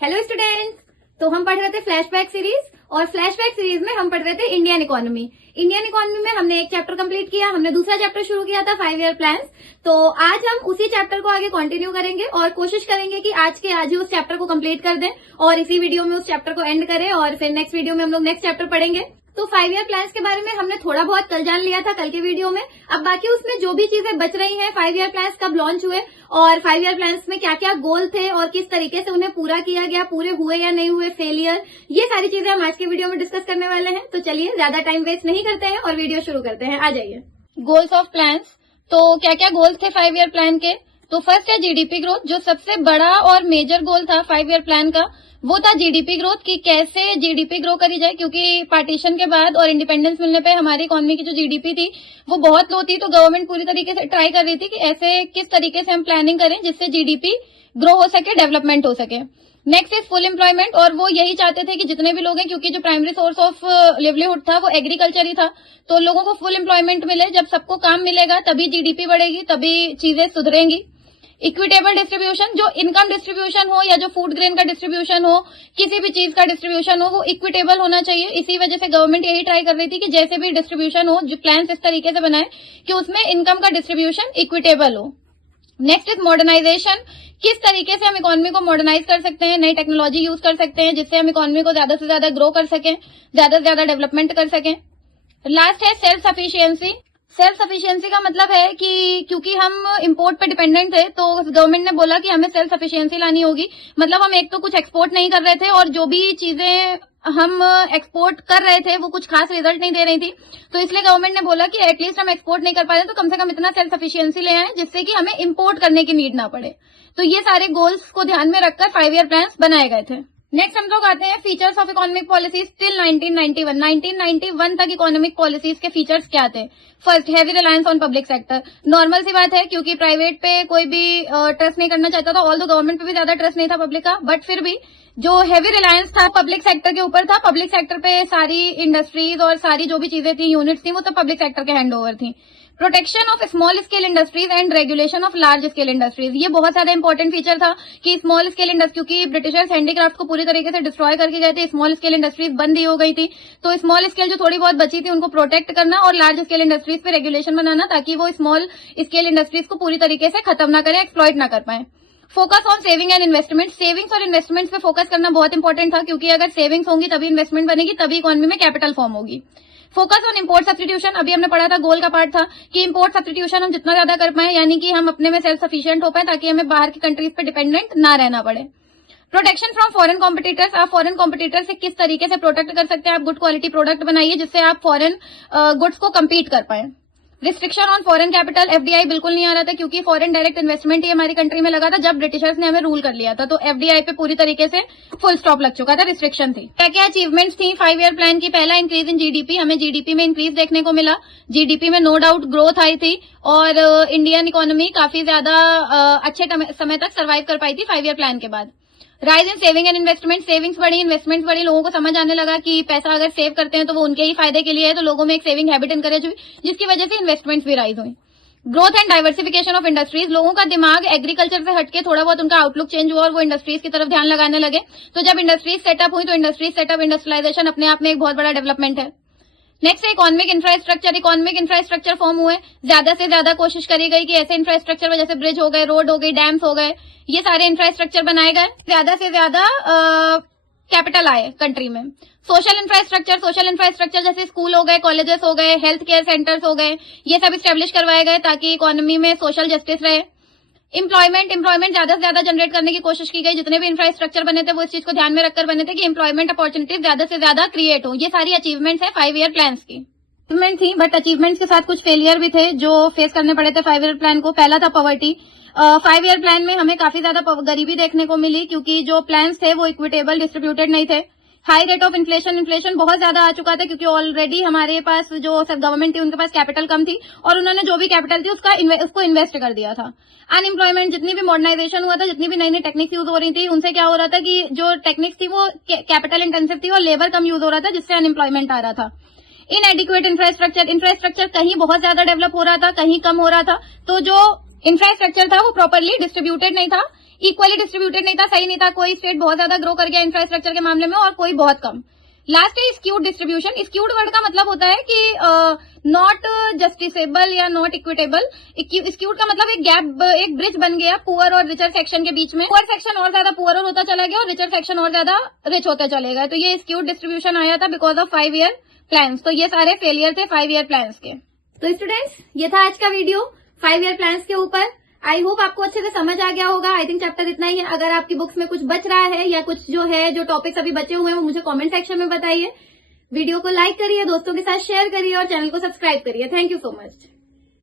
Hello students. तो हम पढ़ रहे थे फ्लैशबैक सीरीज और फ्लैशबैक सीरीज में हम पढ़ रहे थे इंडियन इकोनॉमी। इंडियन इकोनॉमी में हमने एक चैप्टर कंप्लीट किया, हमने दूसरा चैप्टर शुरू किया था 5 ईयर प्लान्स। तो आज हम उसी चैप्टर को आगे कंटिन्यू करेंगे और कोशिश करेंगे कि आज के आज ही उस चैप्टर को कंप्लीट कर दें और इसी वीडियो में उस चैप्टर को एंड करें और फिर नेक्स्ट वीडियो में हम लोग नेक्स्ट चैप्टर पढ़ेंगे। तो 5 ईयर प्लान्स के बारे में हमने थोड़ा बहुत कल जान लिया था, कल के वीडियो में। अब बाकी उसमें जो भी चीजें बच रही हैं, 5 ईयर प्लान्स कब लॉन्च हुए और 5 ईयर प्लान्स में क्या क्या गोल थे और किस तरीके से उन्हें पूरा किया गया, पूरे हुए या नहीं हुए, फेलियर, ये सारी चीजें हम आज के वीडियो में डिस्कस करने वाले हैं। तो चलिए ज्यादा टाइम वेस्ट नहीं करते हैं और वीडियो शुरू करते हैं। आ जाइए। Goals of plans. तो क्या क्या गोल्स थे 5 ईयर प्लान के? तो फर्स्ट है जीडीपी ग्रोथ। जो सबसे बड़ा और मेजर गोल था 5 ईयर प्लान का वो था जीडीपी ग्रोथ, कि कैसे जीडीपी ग्रो करी जाए, क्योंकि पार्टीशन के बाद और इंडिपेंडेंस मिलने पे हमारी इकोनॉमी की जो जीडीपी थी वो बहुत लो थी। तो गवर्नमेंट पूरी तरीके से ट्राई कर रही थी कि ऐसे किस तरीके से हम प्लानिंग करें जिससे जीडीपी ग्रो हो सके, डेवलपमेंट हो सके। नेक्स्ट इज फुल एम्प्लॉयमेंट, और वो यही चाहते थे कि जितने भी लोग हैं, क्योंकि जो प्राइमरी सोर्स ऑफ लिवलीहुड था वो एग्रीकल्चर ही था, तो लोगों को फुल एम्प्लॉयमेंट मिले। जब सबको काम मिलेगा तभी जीडीपी बढ़ेगी, तभी चीजें सुधरेंगी। इक्विटेबल डिस्ट्रीब्यूशन, जो इनकम डिस्ट्रीब्यूशन हो या जो फूड ग्रेन का डिस्ट्रीब्यूशन हो, किसी भी चीज का डिस्ट्रीब्यूशन हो, वो इक्विटेबल होना चाहिए। इसी वजह से गवर्नमेंट यही ट्राई कर रही थी कि जैसे भी डिस्ट्रीब्यूशन हो, जो प्लान इस तरीके से बनाए कि उसमें इनकम का डिस्ट्रीब्यूशन इक्विटेबल हो। नेक्स्ट इज मॉडर्नाइजेशन, किस तरीके से हम इकोनॉमी को मॉडर्नाइज कर सकते हैं, नई टेक्नोलॉजी यूज कर सकते हैं जिससे हम इकोनॉमी को ज्यादा से ज्यादा ग्रो कर सकें, ज्यादा से ज्यादा डेवलपमेंट कर सकें। लास्ट है सेल्फ सफिशियंसी। सेल्फ सफिशियंसी का मतलब है कि क्योंकि हम इंपोर्ट पे डिपेंडेंट थे तो गवर्नमेंट ने बोला कि हमें सेल्फ सफिशियंसी लानी होगी। मतलब हम एक तो कुछ एक्सपोर्ट नहीं कर रहे थे और जो भी चीजें हम एक्सपोर्ट कर रहे थे वो कुछ खास रिजल्ट नहीं दे रही थी, तो इसलिए गवर्नमेंट ने बोला कि एटलीस्ट हम एक्सपोर्ट नहीं कर पा रहे तो कम से कम इतना सेल्फ सफिशियंसी ले आए जिससे कि हमें इंपोर्ट करने की नीड ना पड़े। तो ये सारे गोल्स को ध्यान में रखकर 5 ईयर प्लान बनाए गए थे। नेक्स्ट हम लोग आते हैं features of economic policies till 1991। 1991 तक इकोनॉमिक पॉलिसीज के फीचर्स क्या थे? First, heavy reliance on public sector. Normal सी बात है क्योंकि प्राइवेट पे कोई भी ट्रस्ट नहीं करना चाहता था, ऑल दो गवर्नमेंट पे भी ज्यादा ट्रस्ट नहीं था पब्लिक का, बट फिर भी जो हैवी रिलायंस था पब्लिक सेक्टर के ऊपर था। पब्लिक सेक्टर पे सारी इंडस्ट्रीज और सारी जो भी चीजें थी, यूनिट्स थी, वो तो पब्लिक सेक्टर के हैंड ओवर थी। Protection of small scale industries and regulation of large scale industries, ये बहुत ज्यादा इंपॉर्टेंट फीचर था कि स्मॉल स्केल इंडस्ट्री, क्योंकि ब्रिटिशर्स हैंडीक्राफ्ट को पूरी तरीके से डिस्ट्रॉय करके गए थे, स्मॉल स्केल इंडस्ट्रीज बंद ही हो गई थी, तो स्मॉल स्केल जो थोड़ी बहुत बची थी उनको प्रोटेक्ट करना और लार्ज स्केल इंडस्ट्रीज पे रेगुलेशन बनाना ताकि वो स्मॉल स्केल इंडस्ट्रीज को पूरी तरीके से खत्म ना करें, एक्सप्लॉइट ना कर पाए। Focus on saving and investment, savings और इन्वेस्टमेंट्स पे फोकस करना बहुत इंपॉर्टेंट था, क्योंकि अगर सेविंग्स होंगी तभी इन्वेस्टमेंट बनेगी, तभी इकोनॉमी में कैपिटल फॉर्म होगी। फोकस ऑन इम्पोर्ट सब्स्टिट्यूशन, अभी हमने पढ़ा था, गोल का पार्ट था कि इम्पोर्ट सब्स्टिट्यूशन हम जितना ज्यादा कर पाए, यानी कि हम अपने में सेल्फ सफिशिएंट हो पाए ताकि हमें बाहर की कंट्रीज पे डिपेंडेंट ना रहना पड़े। प्रोटेक्शन फ्रॉम फॉरेन कॉम्पिटिटर्स, आप फॉरेन कॉम्पिटिटर से किस तरीके से प्रोटेक्ट कर सकते हैं, आप गुड क्वालिटी प्रोडक्ट बनाइए जिससे आप फॉरेन गुड्स को कम्पीट कर पाए। Restriction on foreign capital, FDI बिल्कुल नहीं आ रहा था क्योंकि फॉरेन डायरेक्ट इन्वेस्टमेंट ही हमारी कंट्री में लगा था जब ब्रिटिशर्स ने हमें रूल कर लिया था, तो एफडीआई पे पूरी तरीके से फुल स्टॉप लग चुका था, रिस्ट्रिक्शन थी। क्या क्या अचीवमेंट्स थी 5 ईयर प्लान की? पहला, इंक्रीज इन जीडीपी, हमें जीडीपी में इंक्रीज देखने को मिला, जीडीपी में नो डाउट ग्रोथ आई थी और इंडियन इकोनॉमी काफी ज्यादा अच्छे समय तक सर्वाइव कर पाई थी 5 ईयर प्लान के बाद। Rise in saving and investment, savings बढ़ी, इन्वेस्टमेंट्स बढ़ी, लोगों को समझ आने लगा कि पैसा अगर सेव करते हैं तो वो उनके ही फायदे के लिए है, तो लोगों में एक सेविंग हैबिट इनकरेज हुई जिसकी वजह से इन्वेस्टमेंट्स भी राइज हुई। Growth and diversification of industries, लोगों का दिमाग एग्रीकल्चर से हटके थोड़ा बहुत उनका आउटलुक चेंज हुआ और वो इंडस्ट्रीज की तरफ ध्यान लगाने लगे, तो जब इंडस्ट्रीज सेटअप हुई तो इंडस्ट्रीज सेटअप, इंडस्ट्रियलाइजेशन अपने आप में एक बहुत बड़ा डेवलपमेंट है। नेक्स्ट है economic infrastructure, economic infrastructure form हुए, ज्यादा से ज्यादा कोशिश करी गई कि ऐसे इंफ्रास्ट्रक्चर जैसे ब्रिज हो गए, रोड हो गई, डैम्स हो गए, ये सारे इंफ्रास्ट्रक्चर बनाए गए, ज्यादा से ज्यादा कैपिटल आए कंट्री में। सोशल इंफ्रास्ट्रक्चर जैसे स्कूल हो गए, कॉलेजेस हो गए, हेल्थ केयर सेंटर्स हो गए, ये सब स्टेब्लिश करवाए गए ताकि इकोनॉमी में सोशल जस्टिस रहे। एम्प्लॉयमेंट ज्यादा से ज्यादा जनरेट करने की कोशिश की गई, जितने भी इंफ्रास्ट्रक्चर बने थे वो इस चीज को ध्यान में रखकर बने थे कि एम्प्लॉयमेंट अपॉर्चुनिटीज ज्यादा से ज्यादा क्रिएट हो। ये सारी अचीवमेंट्स है 5 ईयर प्लान की। अचीवमेंट थी बट अचीवमेंट्स के साथ कुछ फेलियर भी थे जो फेस करने पड़े थे 5 ईयर प्लान को। पहला था पॉवर्टी। 5 ईयर प्लान में हमें काफी ज्यादा गरीबी देखने को मिली क्योंकि जो प्लान्स थे वो इक्विटेबल डिस्ट्रीब्यूटेड नहीं थे। हाई रेट ऑफ इन्फ्लेशन बहुत ज्यादा आ चुका था क्योंकि ऑलरेडी हमारे पास जो गवर्नमेंट थी उनके पास कैपिटल कम थी और उन्होंने जो भी कैपिटल थी उसको इन्वेस्ट कर दिया था। अनएम्प्लॉयमेंट, जितनी भी मॉडर्नाइजेशन हुआ था, जितनी भी नई नई टेक्निक्स यूज हो रही थी, उनसे क्या हो रहा था कि जो टेक्निक्स थी वो कैपिटल इंटेंसिव थी और लेबर कम यूज हो रहा था जिससे अनएम्प्लॉयमेंट आ रहा था। इनएडिक्वेट इंफ्रास्ट्रक्चर कहीं बहुत ज्यादा डेवलप हो रहा था, कहीं कम हो रहा था, तो जो इंफ्रास्ट्रक्चर था वो प्रॉपरली डिस्ट्रीब्यूटेड नहीं था। इक्वली डिस्ट्रीब्यूटेड नहीं था, सही नहीं था। कोई स्टेट बहुत ज्यादा ग्रो कर गया इंफ्रास्ट्रक्चर के मामले में और कोई बहुत कम। लास्ट है स्क्यूड डिस्ट्रीब्यूशन। स्क्यूड वर्ड का मतलब होता है कि नॉट जस्टिसेबल या नॉट इक्विटेबल। स्क्यूड का मतलब एक गैप, एक ब्रिज बन गया पुअर और रिचर सेक्शन के बीच में। पुअर सेक्शन और ज्यादा पुअर होता चला गया और रिचर सेक्शन और ज्यादा रिच होता चलेगा। तो ये स्क्यूड डिस्ट्रीब्यूशन आया था बिकॉज ऑफ 5 ईयर प्लान्स। तो ये सारे फेलियर थे 5 ईयर प्लान्स के। तो स्टूडेंट्स, ये था आज का वीडियो 5 ईयर प्लान्स के ऊपर। आई होप आपको अच्छे से समझ आ गया होगा। आई थिंक चैप्टर इतना ही है। अगर आपकी बुक्स में कुछ बच रहा है या कुछ जो टॉपिक्स अभी बचे हुए हैं वो मुझे कमेंट सेक्शन में बताइए। वीडियो को लाइक करिए, दोस्तों के साथ शेयर करिए और चैनल को सब्सक्राइब करिए। Thank you so much.